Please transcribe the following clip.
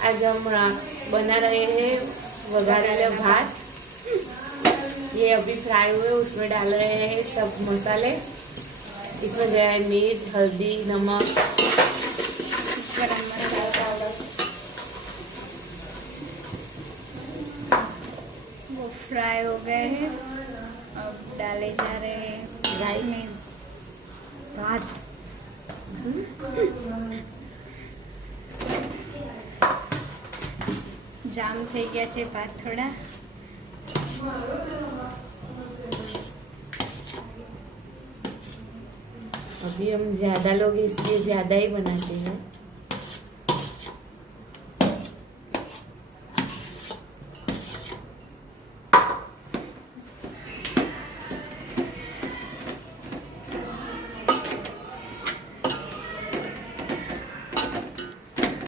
आज हम बना रहे हैं वघारेले भात। ये अभी फ्राई हुए, उसमें डाल रहे हैं सब मसाले। इसमें गया है मिर्च, हल्दी, नमक, गरम मसाला, वो फ्राई हो गए हैं। अब डाले जा रहे हैं राइस में भात। જામ થઈ ગયા છે ભાત થોડા। अभी हम ज़्यादा लोग हैं इसलिए ज़्यादा ही बनाते हैं।